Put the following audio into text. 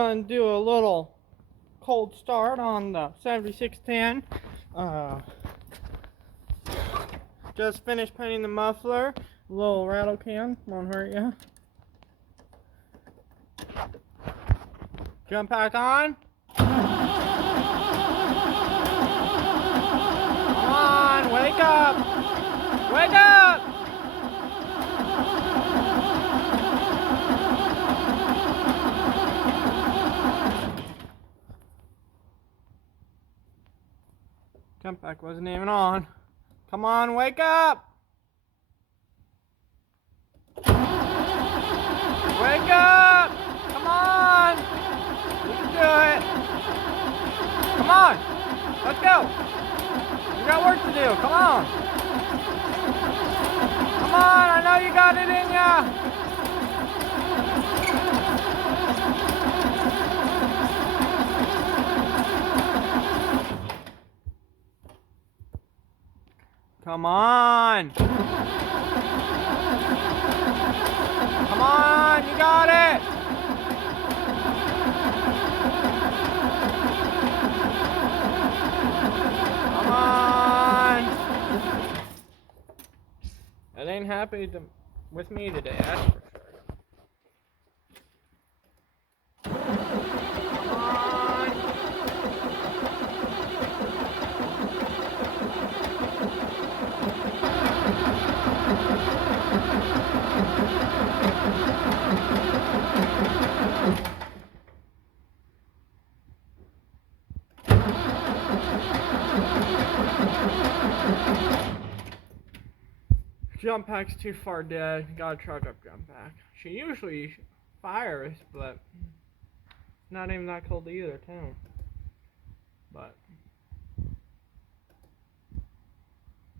Gonna do a little cold start on the 7610. Just finished painting the muffler. A little rattle can, won't hurt ya. Jump back on. Come on, wake up! Wake up! Jump back wasn't even on. Come on, wake up! Wake up! Come on! You can do it! Come on! Let's go! You got work to do, come on! Come on, I know you got it in ya! Come on! Come on, you got it! Come on! It ain't happy with me today, that's for sure. Jump pack's too far dead. Gotta charge up jump pack. She usually fires, but not even that cold either, too.